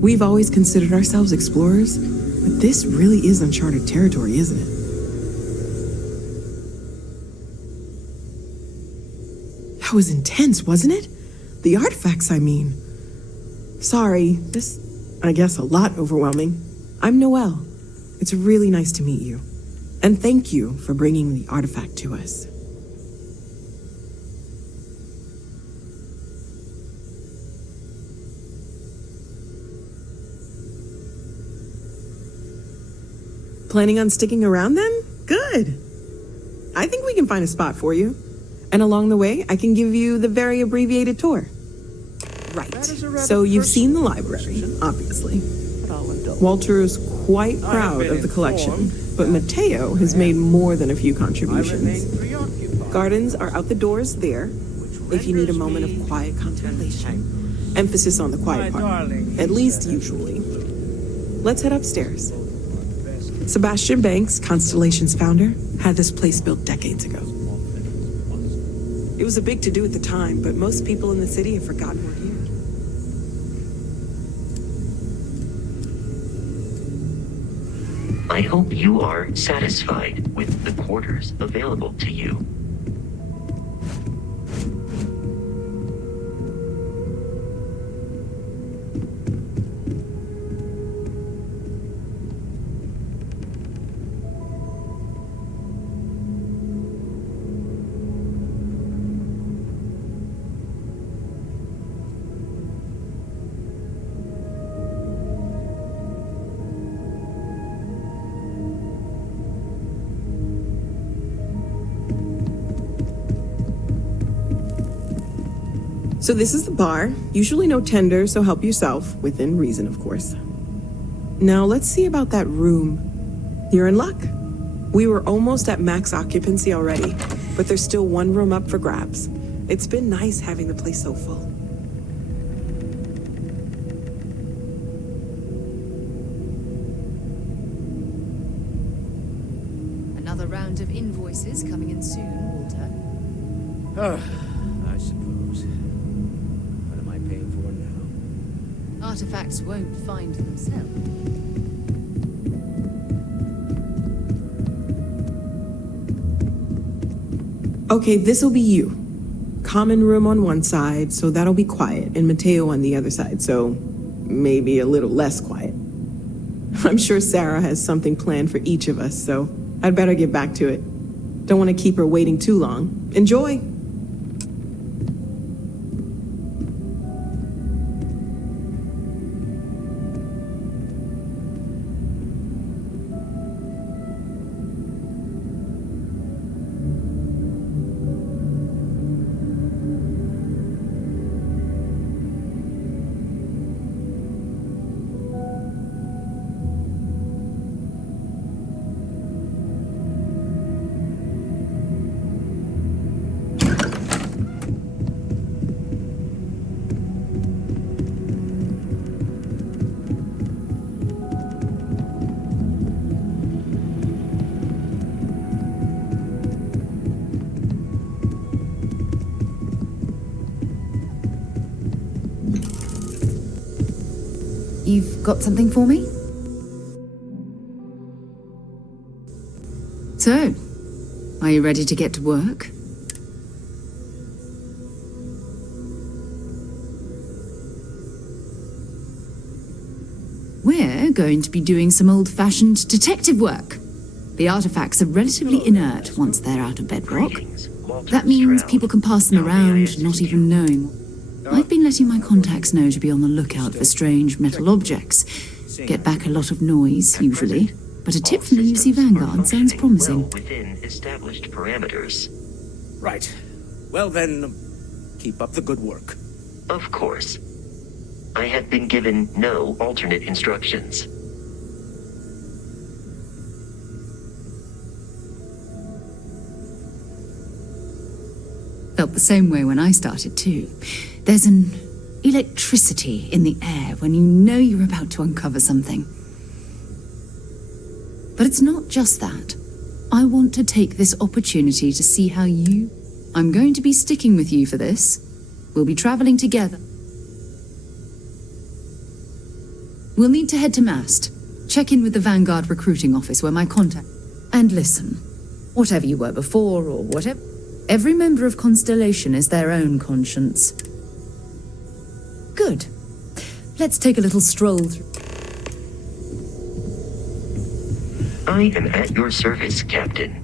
We've always considered ourselves explorers, but this really is uncharted territory, isn't it? That was intense, wasn't it? The artifacts, I mean. Sorry, this, I guess, a lot overwhelming. I'm Noelle. It's really nice to meet you. And thank you for bringing the artifact to us. Planning on sticking around then? Good. I think we can find a spot for you. And along the way, I can give you the very abbreviated tour. Right. So you've seen the library, obviously. Walter is quite proud of the collection, but Matteo has made more than a few contributions. Gardens are out the doors there, if you need a moment of quiet contemplation. Emphasis on the quiet part, at least usually. Let's head upstairs. Sebastian Banks, Constellation's founder, had this place built decades ago. It was a big to-do at the time, but most people in the city have forgotten we're here. I hope you are satisfied with the quarters available to you. So this is the bar. Usually no tender, so help yourself, within reason, of course. Now let's see about that room. You're in luck. We were almost at max occupancy already, but there's still one room up for grabs. It's been nice having the place so full. Another round of invoices coming in soon, Walter. I suppose. What am I paying for now? Artifacts won't find themselves. Okay, this'll be you. Common room on one side, so that'll be quiet, and Matteo on the other side, so maybe a little less quiet. I'm sure Sarah has something planned for each of us, so I'd better get back to it. Don't want to keep her waiting too long. Enjoy! You've got something for me? So, are you ready to get to work? We're going to be doing some old-fashioned detective work. The artifacts are relatively inert once they're out of bedrock. That means people can pass them around, not even knowing. I've been letting my contacts know to be on the lookout for strange metal objects. Get back a lot of noise, usually. But a tip from the UC Vanguard sounds promising. Within established parameters. Right. Well then, keep up the good work. Of course. I have been given no alternate instructions. Felt the same way when I started too. There's an electricity in the air when you know you're about to uncover something. But it's not just that. I want to take this opportunity to see how you I'm going to be sticking with you for this. We'll be traveling together. We'll need to head to Mast. Check in with the Vanguard recruiting office where my contact... And listen, whatever you were before or whatever, every member of Constellation is their own conscience. Good. Let's take a little stroll through... I am at your service, Captain.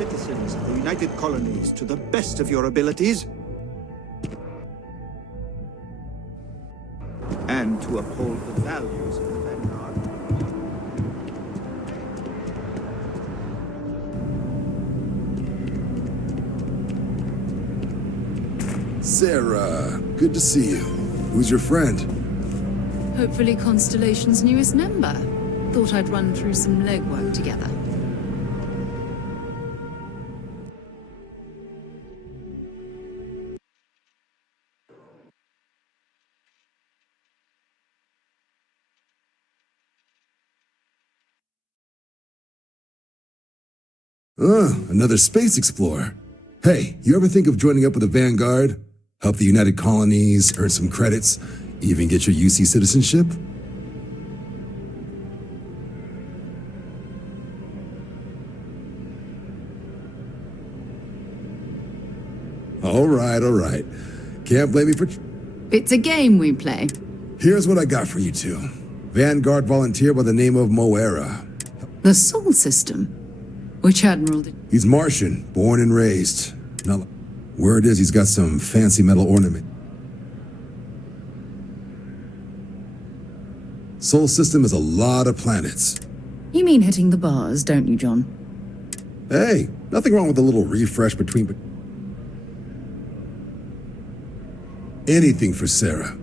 Citizens of the United Colonies to the best of your abilities, and to uphold the values of the Vanguard. Sarah, good to see you. Who's your friend? Hopefully Constellation's newest member. Thought I'd run through some legwork together. Another space explorer. Hey, you ever think of joining up with the Vanguard? Help the United Colonies, earn some credits, even get your UC citizenship? All right. Can't blame me for... It's a game we play. Here's what I got for you two. Vanguard volunteer by the name of Moera. The Sol System. Which admiral did... He's Martian, born and raised. Now, word is he's got some fancy metal ornament. Sol System is a lot of planets. You mean hitting the bars, don't you, John? Hey, nothing wrong with a little refresh between... Anything for Sarah.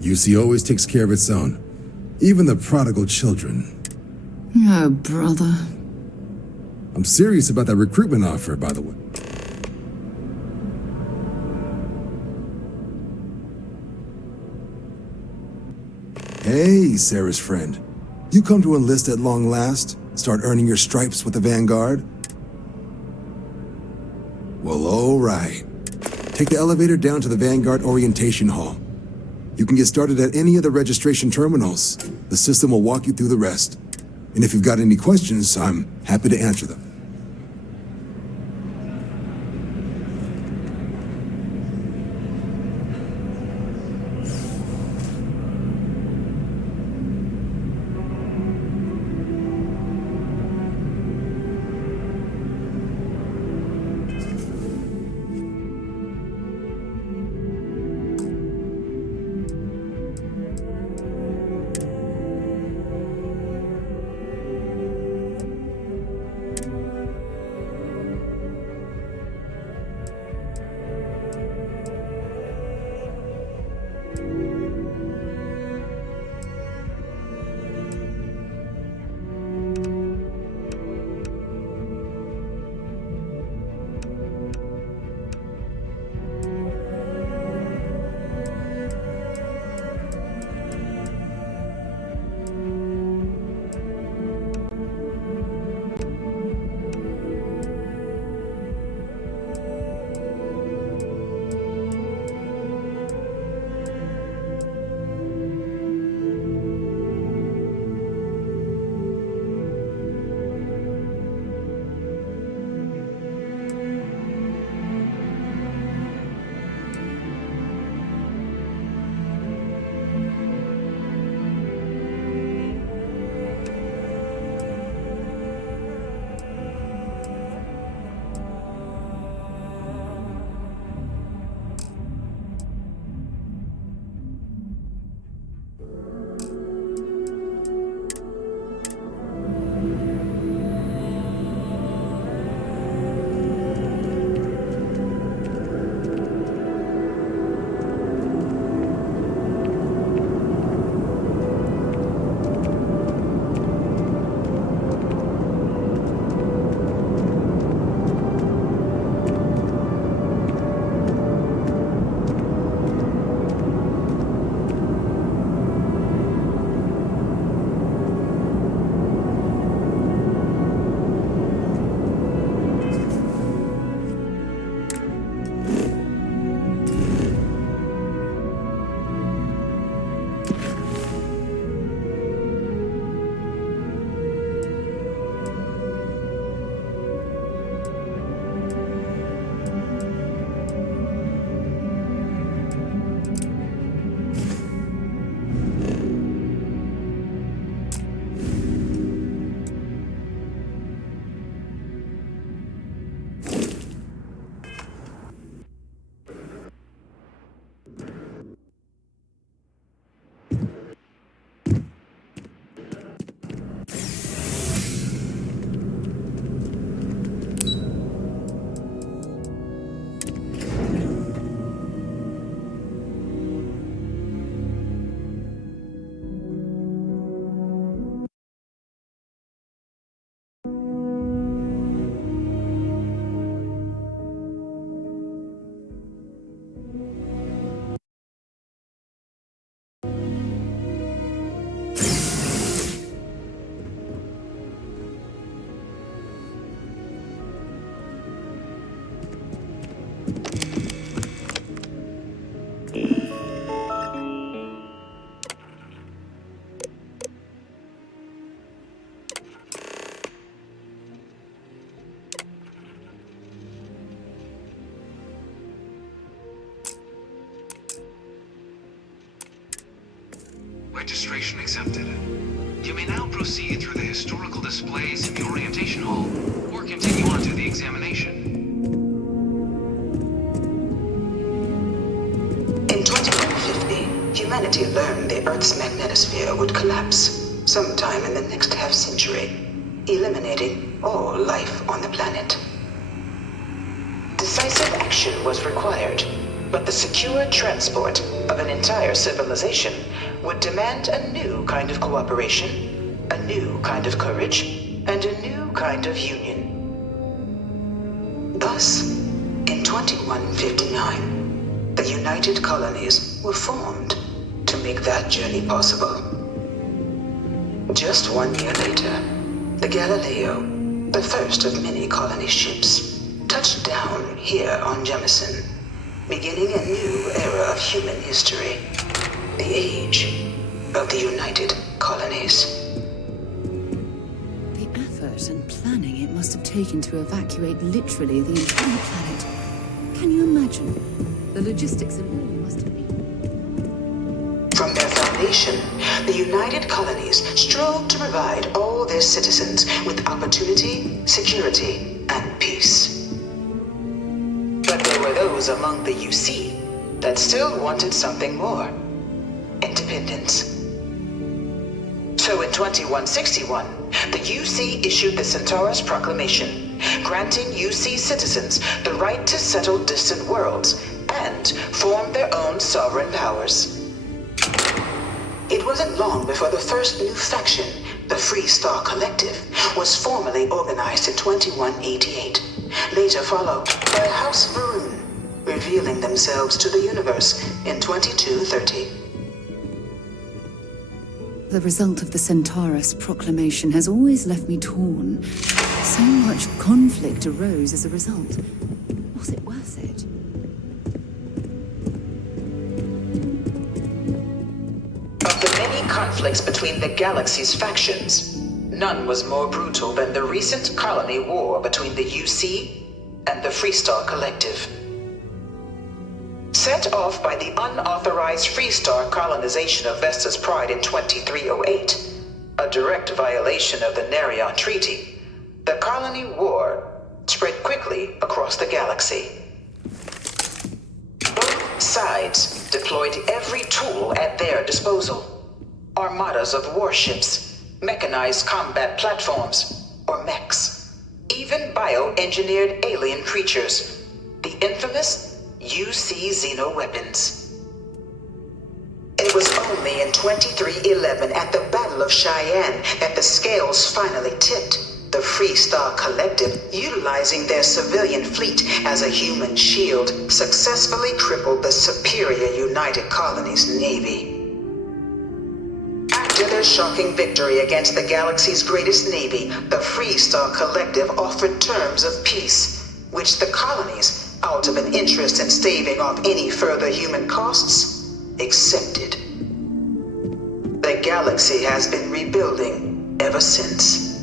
UC always takes care of its own. Even the prodigal children. Oh, brother. I'm serious about that recruitment offer, by the way. Hey, Sarah's friend. You come to enlist at long last? Start earning your stripes with the Vanguard? Well, all right. Take the elevator down to the Vanguard Orientation Hall. You can get started at any of the registration terminals. The system will walk you through the rest. And if you've got any questions, I'm happy to answer them. Registration accepted. You may now proceed through the historical displays in the orientation hall, or continue on to the examination. In 2150, humanity learned the Earth's magnetosphere would collapse sometime in the next half-century, eliminating all life on the planet. Decisive action was required, but the secure transport of an entire civilization would demand a new kind of cooperation, a new kind of courage, and a new kind of union. Thus, in 2159, the United Colonies were formed to make that journey possible. Just 1 year later, the Galileo, the first of many colony ships, touched down here on Jemison, beginning a new era of human history, the age of the United Colonies. The effort and planning it must have taken to evacuate literally the entire planet. Can you imagine? The logistics alone must have been... From their foundation, the United Colonies strove to provide all their citizens with opportunity, security, and peace. But there were those among the UC that still wanted something more: independence. So in 2161, the UC issued the Centaurus Proclamation, granting UC citizens the right to settle distant worlds and form their own sovereign powers. It wasn't long before the first new faction, the Free Star Collective, was formally organized in 2188, later followed by House Varun, revealing themselves to the universe in 2230. The result of the Centaurus Proclamation has always left me torn. So much conflict arose as a result. Was it worth it? Of the many conflicts between the galaxy's factions, none was more brutal than the recent colony war between the UC and the Freestar Collective. Set off by the unauthorized Freestar colonization of Vesta's Pride in 2308, a direct violation of the Nerion Treaty, the colony war spread quickly across the galaxy. Both sides deployed every tool at their disposal: armadas of warships, mechanized combat platforms, or mechs, even bioengineered alien creatures, the infamous UC xeno-weapons. It was only in 2311, at the Battle of Cheyenne, that the scales finally tipped. The Freestar Collective, utilizing their civilian fleet as a human shield, successfully crippled the superior United Colonies Navy. After their shocking victory against the galaxy's greatest navy, the Freestar Collective offered terms of peace, which the colonies, out of an interest in staving off any further human costs, accepted. The galaxy has been rebuilding ever since.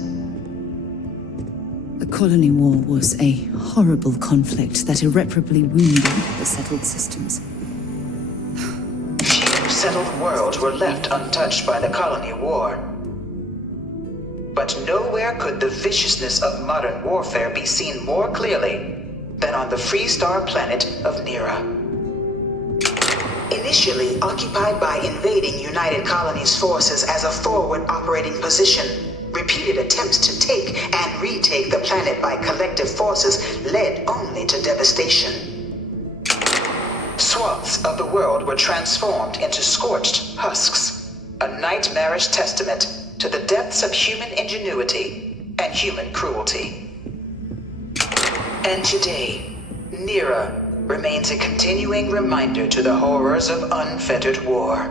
The colony war was a horrible conflict that irreparably wounded the settled systems. Few settled worlds were left untouched by the colony war. But nowhere could the viciousness of modern warfare be seen more clearly than on the Freestar planet of Nera. Initially occupied by invading United Colonies forces as a forward operating position, repeated attempts to take and retake the planet by collective forces led only to devastation. Swaths of the world were transformed into scorched husks, a nightmarish testament to the depths of human ingenuity and human cruelty. And today, Nera remains a continuing reminder to the horrors of unfettered war.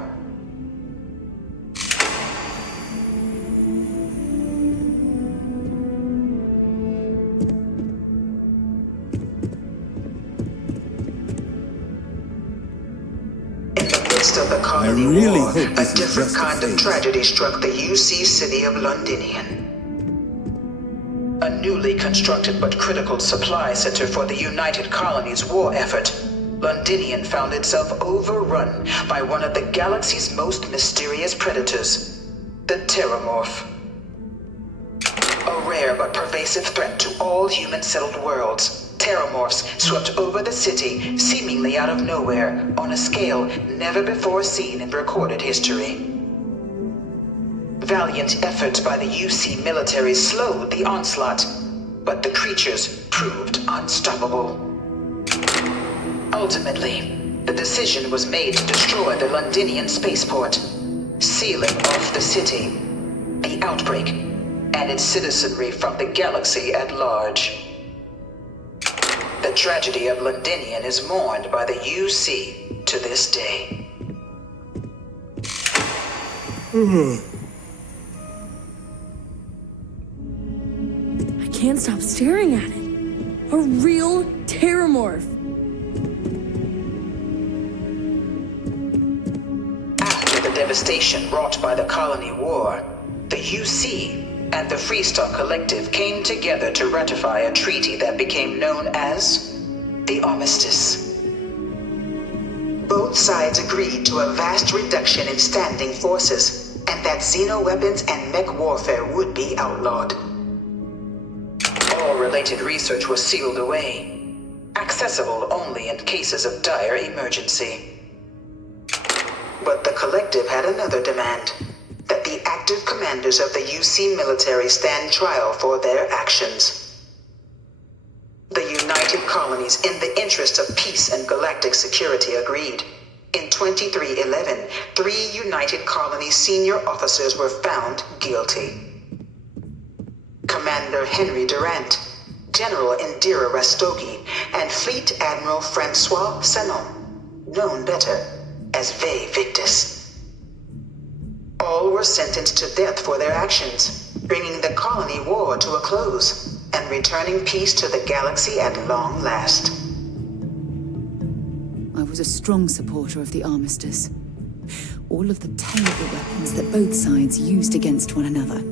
In the midst of the colony war, a different kind of tragedy struck the UC city of Londinian. A newly constructed but critical supply center for the United Colonies' war effort, Londinian found itself overrun by one of the galaxy's most mysterious predators, the Terramorph. A rare but pervasive threat to all human-settled worlds, Terramorphs swept over the city, seemingly out of nowhere, on a scale never before seen in recorded history. Valiant efforts by the UC military slowed the onslaught, but the creatures proved unstoppable. Ultimately, the decision was made to destroy the Londinian spaceport, sealing off the city, the outbreak, and its citizenry from the galaxy at large. The tragedy of Londinian is mourned by the UC to this day. I can't stop staring at it. A real Terramorph. After the devastation wrought by the Colony War, the UC and the Freestar Collective came together to ratify a treaty that became known as the Armistice. Both sides agreed to a vast reduction in standing forces, and that xenoweapons and mech warfare would be outlawed. All related research was sealed away, accessible only in cases of dire emergency. But the Collective had another demand, that the active commanders of the UC military stand trial for their actions. The United Colonies, in the interest of peace and galactic security, agreed. In 2311, 3 United Colonies senior officers were found guilty. Commander Henry Durant, General Indira Rastogi, and Fleet Admiral Francois Sanon, known better as Vae Victus. All were sentenced to death for their actions, bringing the colony war to a close and returning peace to the galaxy at long last. I was a strong supporter of the armistice. All of the terrible weapons that both sides used against one another.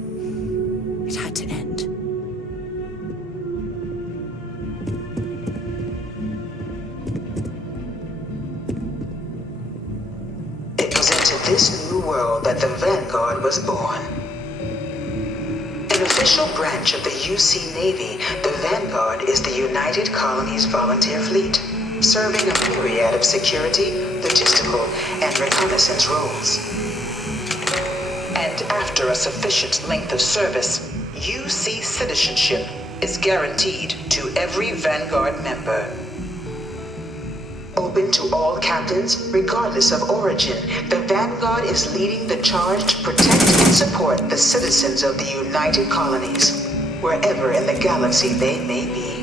It had to end. It was into this new world that the Vanguard was born. An official branch of the UC Navy, the Vanguard is the United Colonies Volunteer Fleet, serving a myriad of security, logistical, and reconnaissance roles. And after a sufficient length of service, UC citizenship is guaranteed to every Vanguard member. Open to all captains, regardless of origin, the Vanguard is leading the charge to protect and support the citizens of the United Colonies, wherever in the galaxy they may be.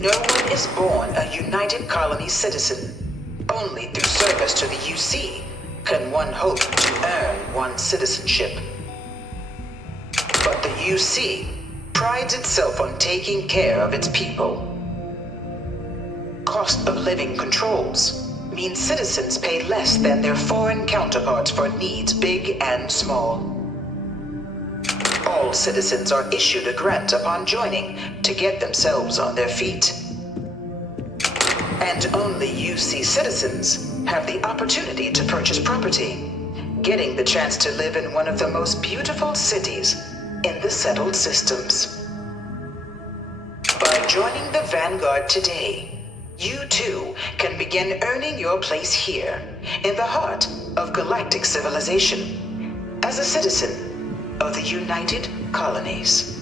No one is born a United Colonies citizen. Only through service to the UC can one hope to earn one's citizenship. But the UC prides itself on taking care of its people. Cost of living controls mean citizens pay less than their foreign counterparts for needs big and small. All citizens are issued a grant upon joining to get themselves on their feet. And only UC citizens have the opportunity to purchase property, getting the chance to live in one of the most beautiful cities in the settled systems. By joining the Vanguard today, you too can begin earning your place here, in the heart of galactic civilization, as a citizen of the United Colonies.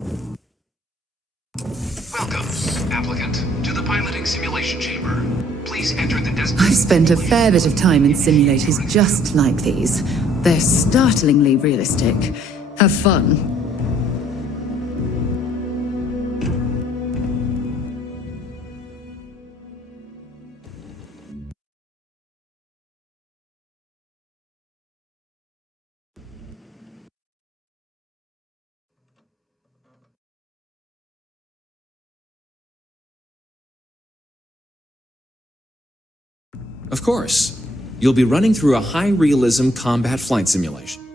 Welcome, applicant, to the piloting simulation chamber. Please enter the I've spent a fair bit of time in simulators just like these. They're startlingly realistic. Have fun. Of course, you'll be running through a high-realism combat flight simulation.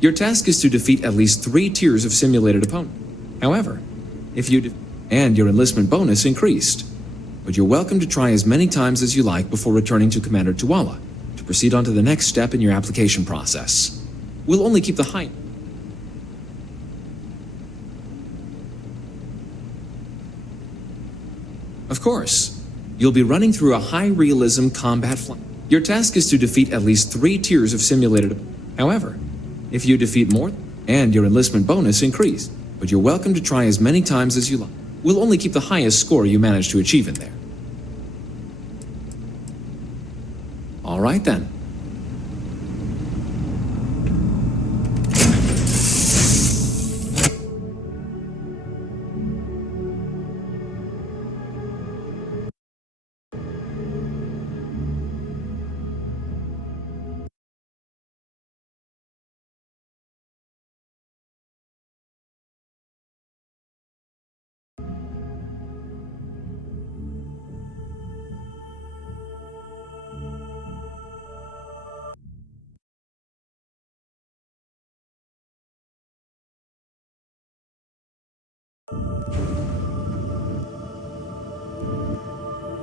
Your task is to defeat at least 3 tiers of simulated opponents. However, if you and your enlistment bonus increased. But you're welcome to try as many times as you like before returning to Commander Tuala to proceed on to the next step in your application process. We'll only keep the high... Of course, you'll be running through a high-realism combat flight. Your task is to defeat at least 3 tiers of simulated... However, if you defeat more, and your enlistment bonus increased, but you're welcome to try as many times as you like. We'll only keep the highest score you manage to achieve in there. All right then.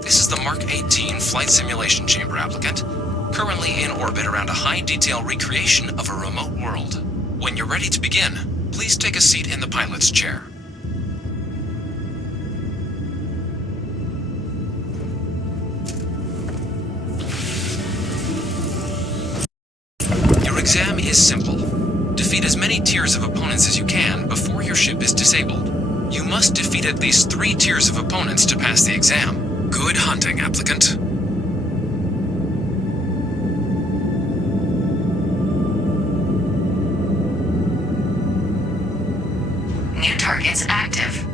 This is the Mark 18 Flight Simulation Chamber applicant, currently in orbit around a high-detail recreation of a remote world. When you're ready to begin, please take a seat in the pilot's chair. Your exam is simple. Defeat as many tiers of opponents as you can before your ship is disabled. You must defeat at least 3 tiers of opponents to pass the exam. Good hunting, applicant. New targets active.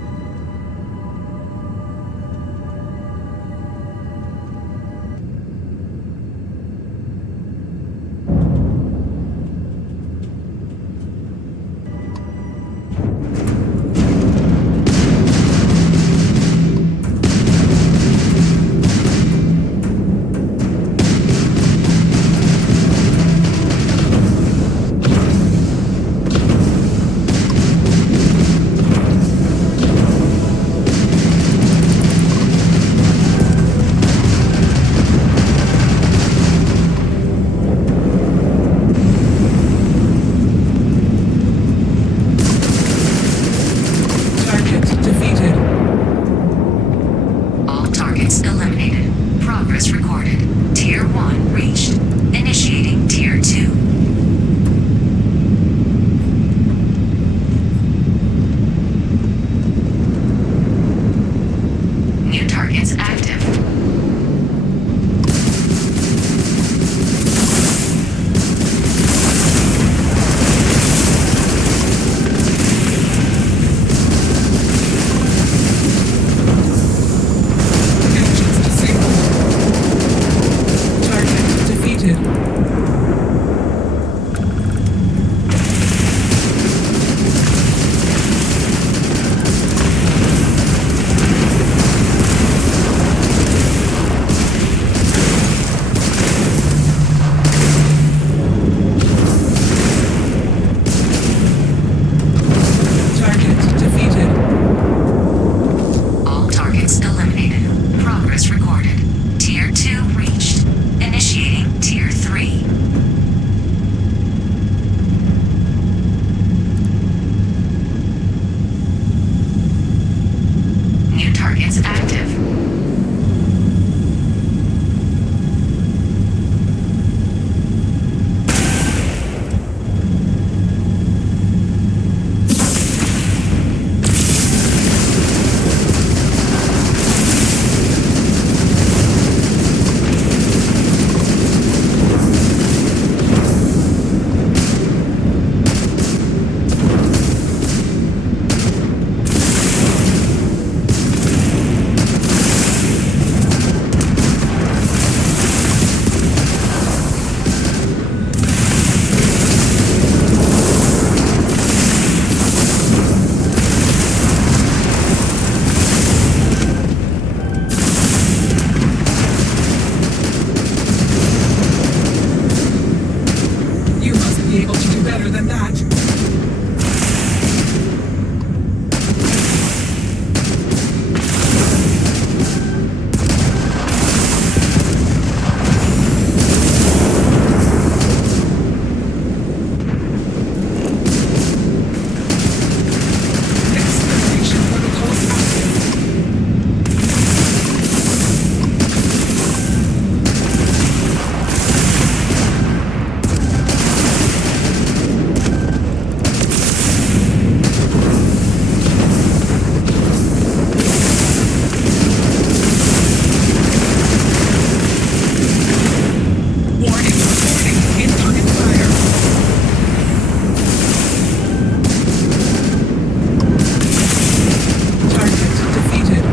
be able to do better than that. Exploration protocols active. Warning, incoming fire. Target defeated.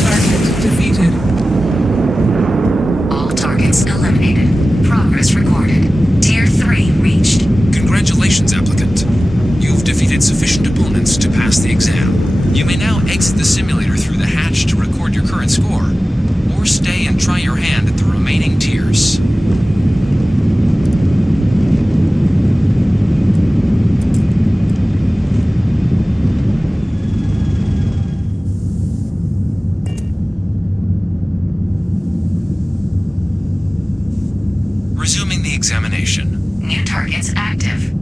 Target defeated. All targets eliminated. Progress recorded. Tier 3 reached. Congratulations, applicant. You've defeated sufficient opponents to pass the exam. You may now exit the simulator through the hatch to record your current score, or stay and try your hand at the remaining tiers. Resuming the examination. New targets active.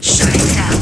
Shutting down.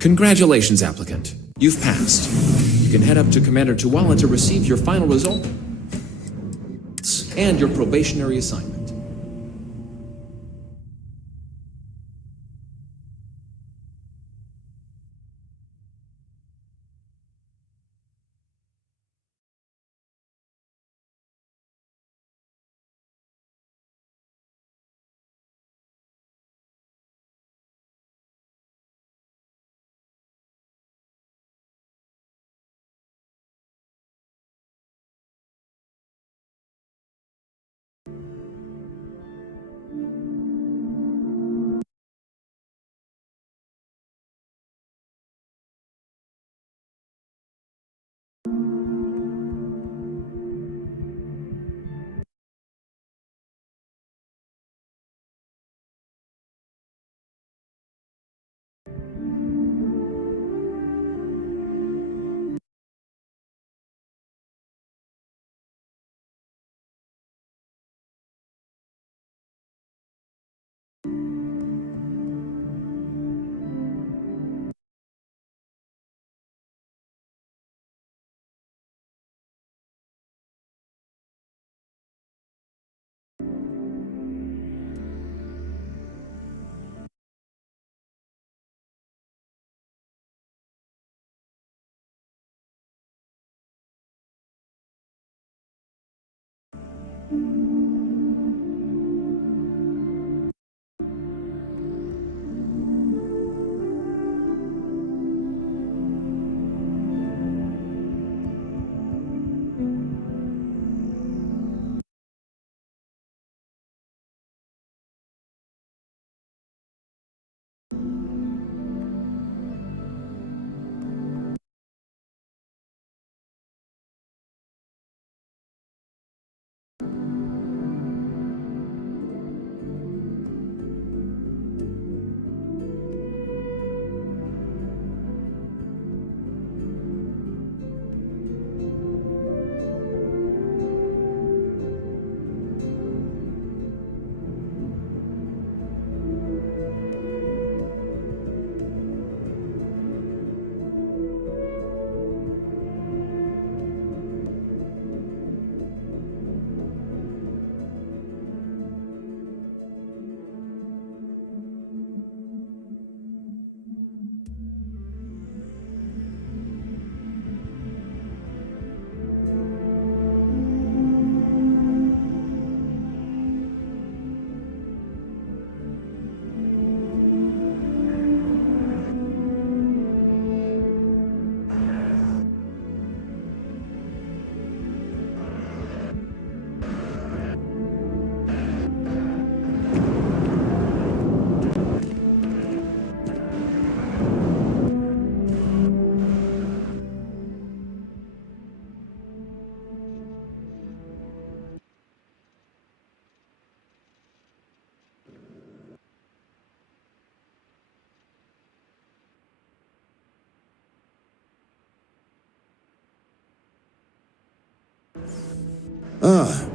Congratulations, applicant. You've passed. You can head up to Commander Tuwala to receive your final result and your probationary assignment.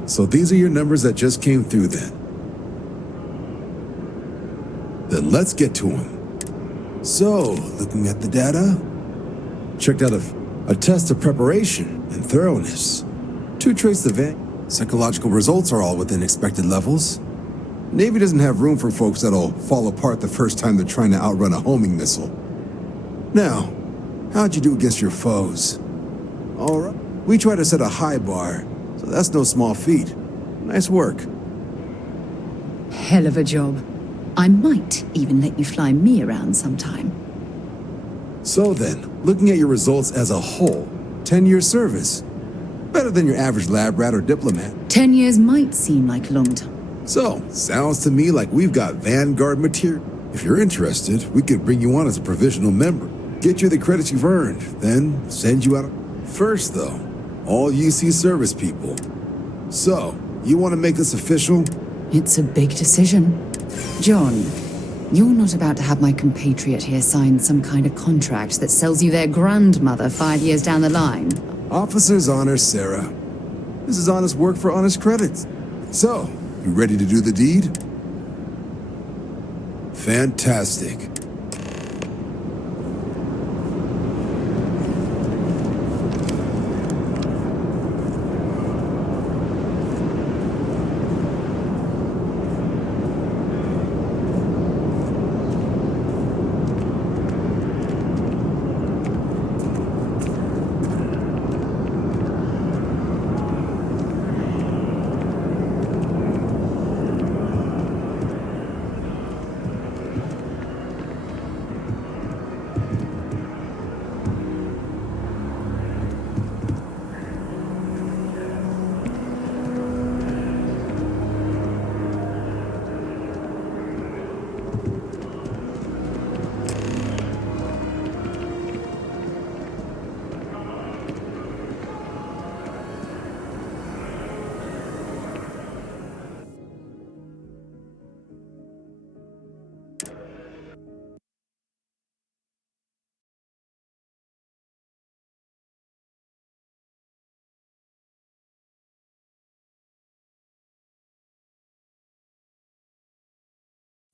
So these are your numbers that just came through then. Then let's get to them. So, looking at the data, checked out a test of preparation and thoroughness. 2 traits of psychological results are all within expected levels. Navy doesn't have room for folks that'll fall apart the first time they're trying to outrun a homing missile. Now, how'd you do against your foes? All right. We try to set a high bar, so that's no small feat. Nice work. Hell of a job. I might even let you fly me around sometime. So then, looking at your results as a whole, 10-year service. Better than your average lab rat or diplomat. 10 years might seem like a long time. So, sounds to me like we've got Vanguard material. If you're interested, we could bring you on as a provisional member. Get you the credits you've earned, then send you out. First, though, all UC service people. So, you want to make this official? It's a big decision. John, you're not about to have my compatriot here sign some kind of contract that sells you their grandmother 5 years down the line. Officer's honor, Sarah. This is honest work for honest credits. So, you ready to do the deed? Fantastic.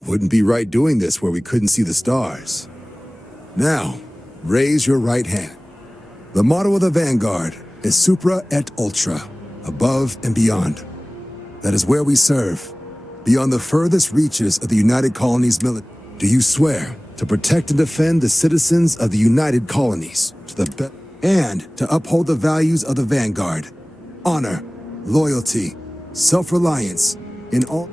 Wouldn't be right doing this where we couldn't see the stars. Now, raise your right hand. The motto of the Vanguard is Supra et Ultra, above and beyond. That is where we serve, beyond the furthest reaches of the United Colonies military. Do you swear to protect and defend the citizens of the United Colonies to the best, and to uphold the values of the Vanguard, honor, loyalty, self-reliance, in all...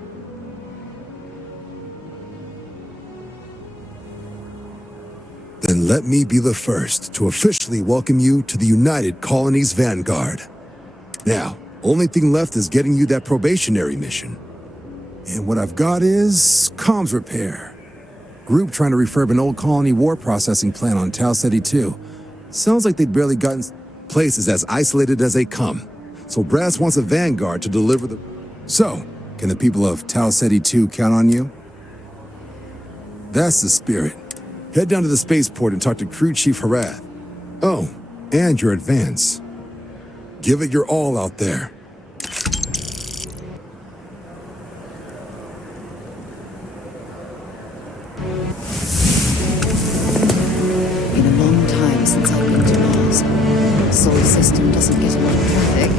Then let me be the first to officially welcome you to the United Colonies Vanguard. Now, only thing left is getting you that probationary mission. And what I've got is comms repair. Group trying to refurb an old colony war processing plant on Tau Ceti 2. Sounds like they'd barely gotten places as isolated as they come. So Brass wants a Vanguard to deliver the... So, can the people of Tau Ceti 2 count on you? That's the spirit. Head down to the spaceport and talk to Crew Chief Harath. Oh, and your advance. Give it your all out there. Been a long time since I've been to Mars. Solar system doesn't get a lot of traffic.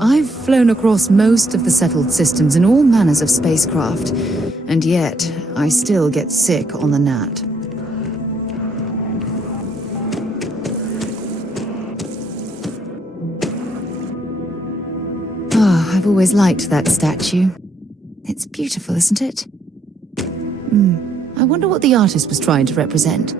I've flown across most of the settled systems in all manners of spacecraft, and yet I still get sick on the gnat. Ah, I've always liked that statue. It's beautiful, isn't it? I wonder what the artist was trying to represent.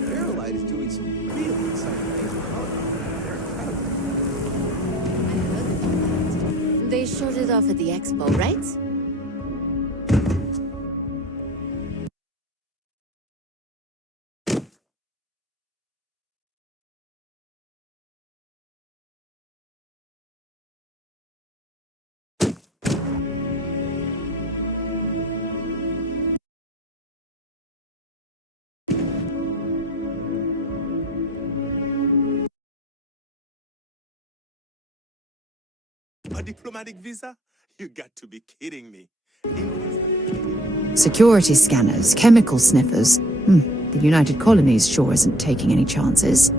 Aerolite is doing some really exciting things with color. They're incredible. They showed it off at the expo, right? A diplomatic visa? You got to be kidding me. Security scanners, chemical sniffers. The United Colonies sure isn't taking any chances.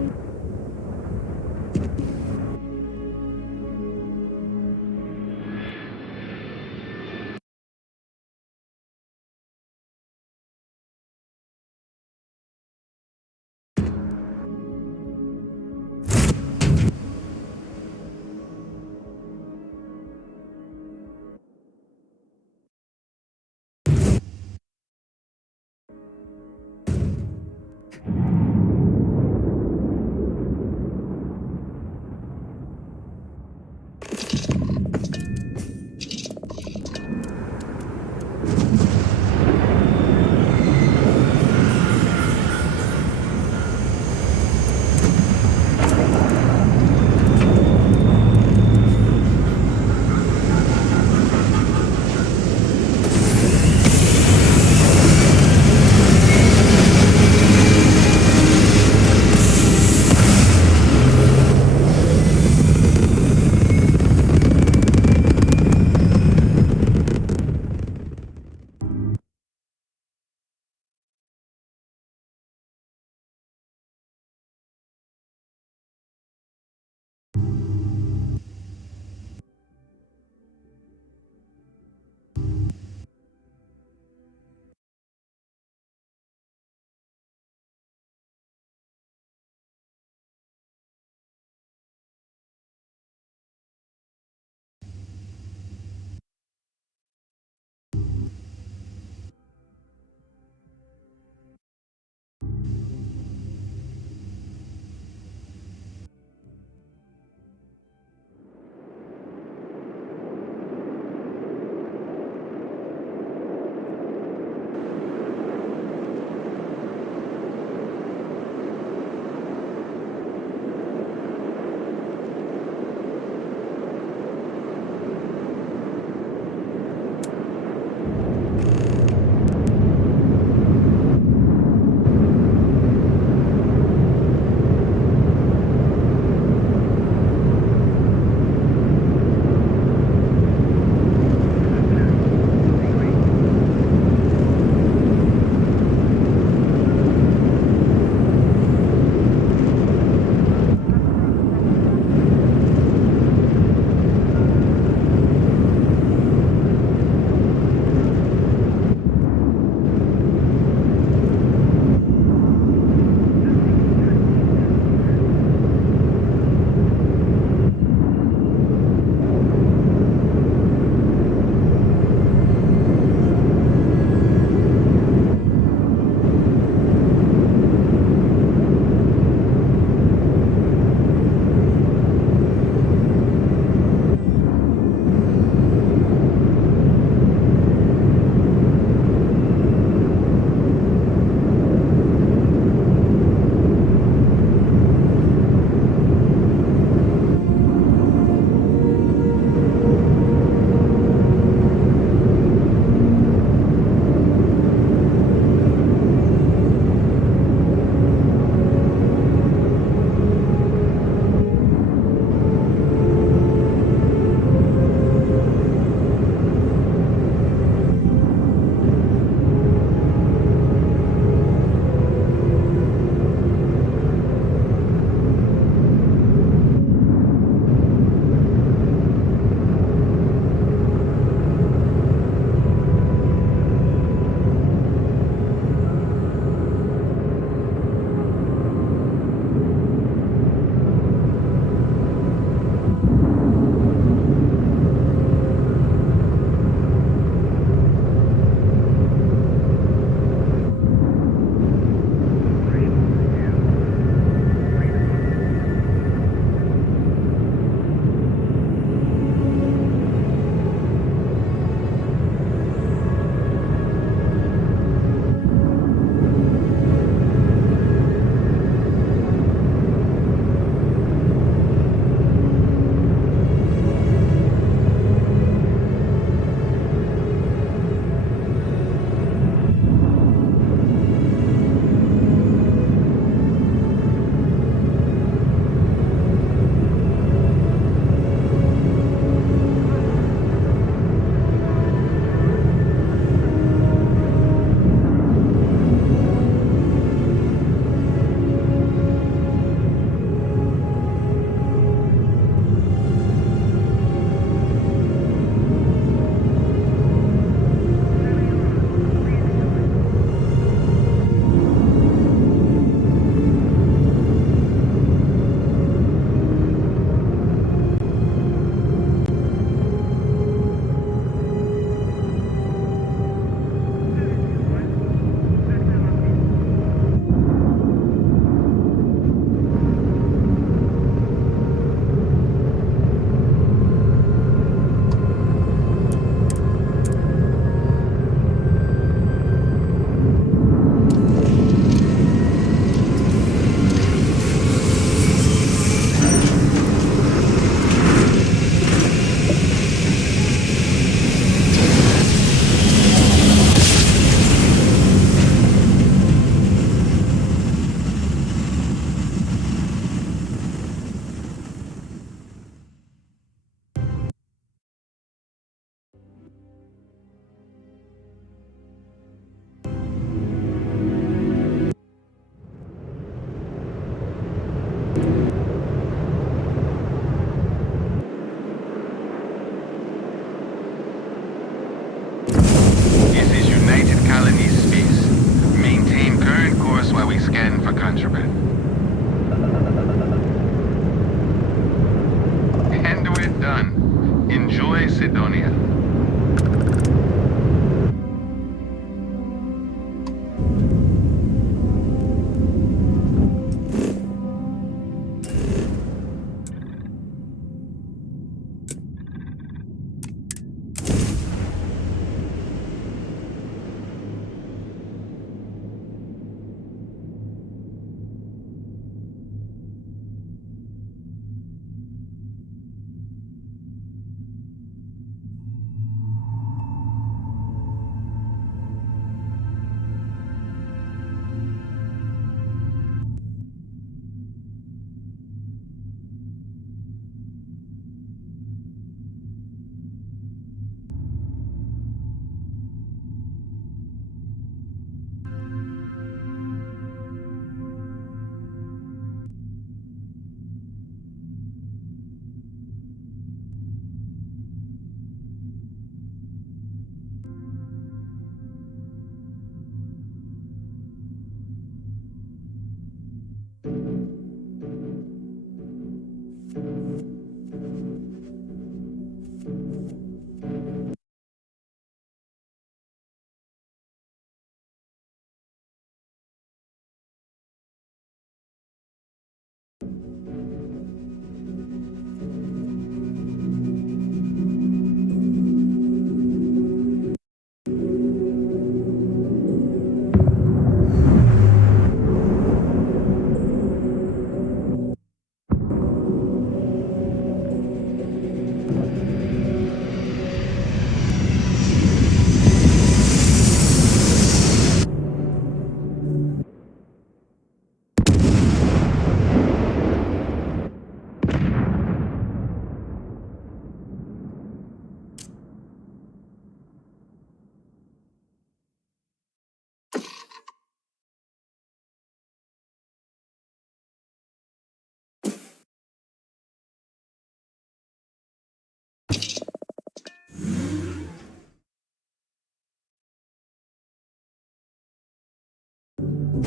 contraband. And we're done. Enjoy Sidonia.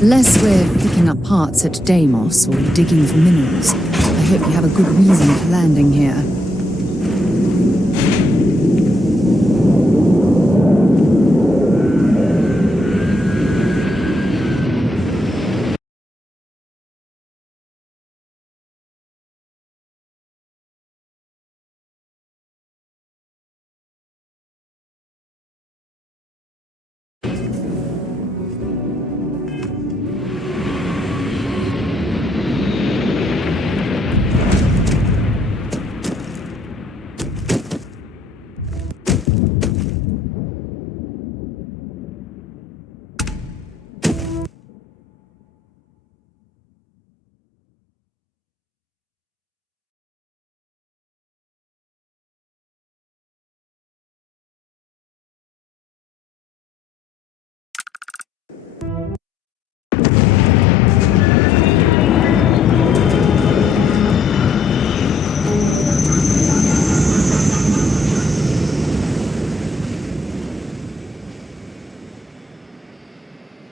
Less we're picking up parts at Deimos or digging for minerals. I hope you have a good reason for landing here.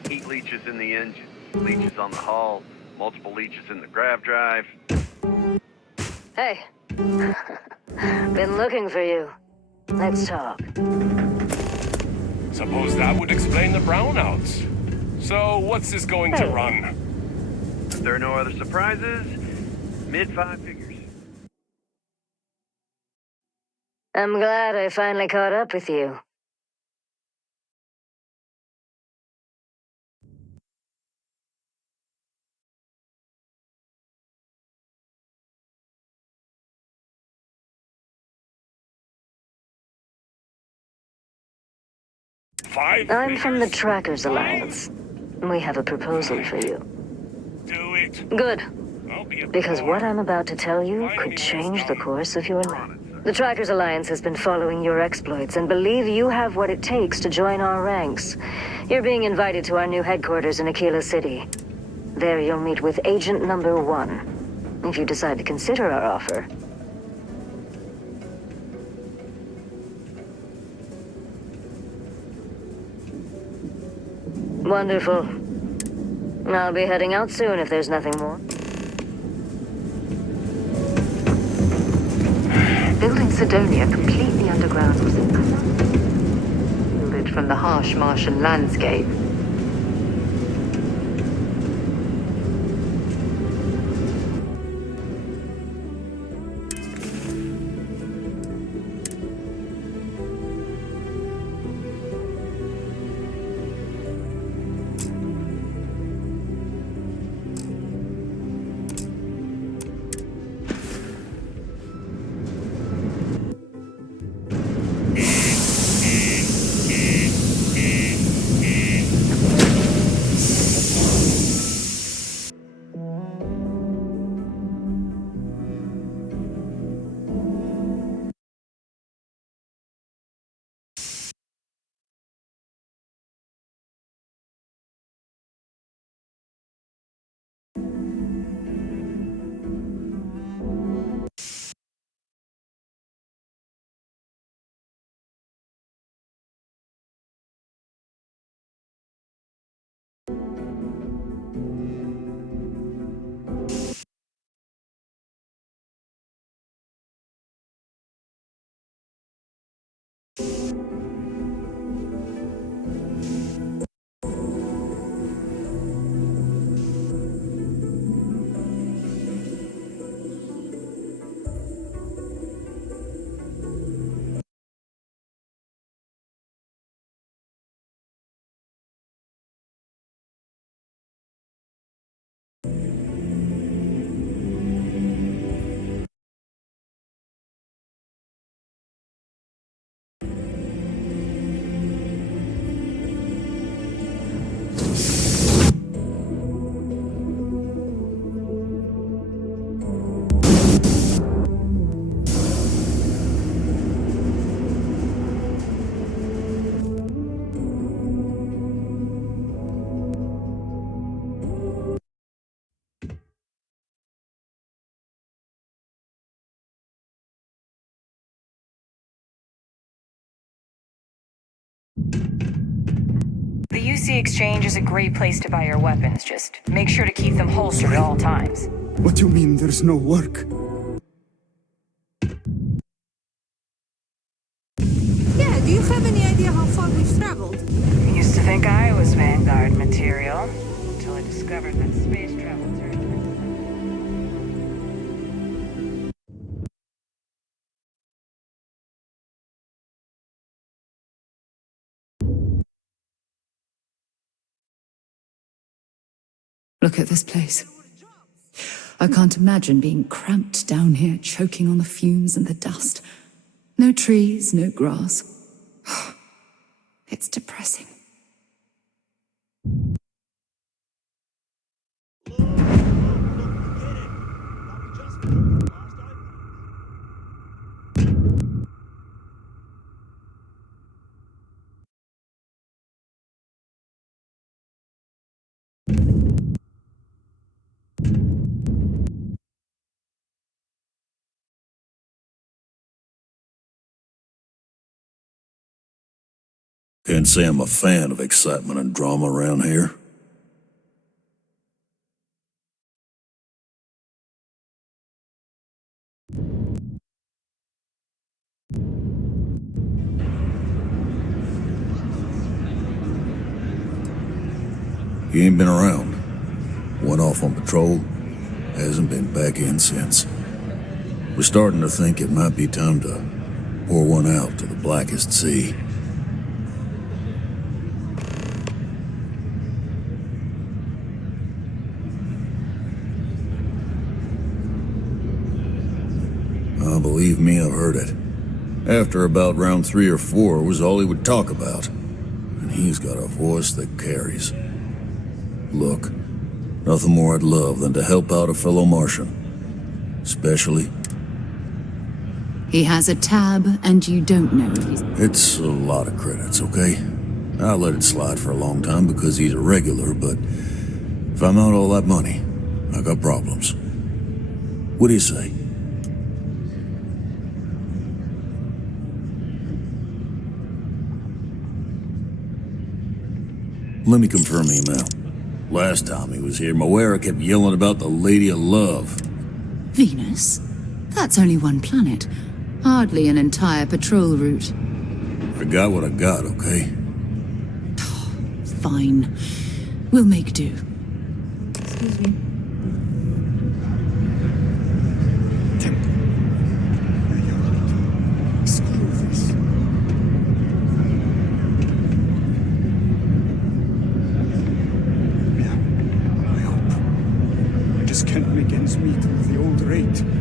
Heat leeches in the engine, leeches on the hull, multiple leeches in the grav drive. Hey. Been looking for you. Let's talk. Suppose that would explain the brownouts. So, what's this going to run? If there are no other surprises, mid-five figures. I'm glad I finally caught up with you. I'm from the Trackers Alliance. We have a proposal for you. Do it. Good. Because what I'm about to tell you could change the course of your life. The Trackers Alliance has been following your exploits and believe you have what it takes to join our ranks. You're being invited to our new headquarters in Aquila City. There you'll meet with Agent Number 1, if you decide to consider our offer. Wonderful. I'll be heading out soon if there's nothing more. Building Sidonia completely underground was shielded from the harsh Martian landscape. The UC Exchange is a great place to buy your weapons. Just make sure to keep them holstered at all times. What do you mean there's no work? Yeah, do you have any idea how far we've traveled? I used to think I was Vanguard material, until I discovered that space travel turned. Look at this place. I can't imagine being cramped down here, choking on the fumes and the dust. No trees, no grass. It's depressing. Can't say I'm a fan of excitement and drama around here. He ain't been around. Went off on patrol. Hasn't been back in since. We're starting to think it might be time to pour one out to the blackest sea. Believe me, I've heard it. After about round 3 or 4 was all he would talk about. And he's got a voice that carries. Look, nothing more I'd love than to help out a fellow Martian. Especially... He has a tab, and you don't know if he's... It's a lot of credits, okay? I'll let it slide for a long time because he's a regular, but if I'm out all that money, I got problems. What do you say? Let me confirm the amount. Last time he was here, Moera kept yelling about the Lady of Love. Venus? That's only one planet. Hardly an entire patrol route. I got what I got, okay? Fine. We'll make do. Excuse me. Can't make ends meet with the old rate.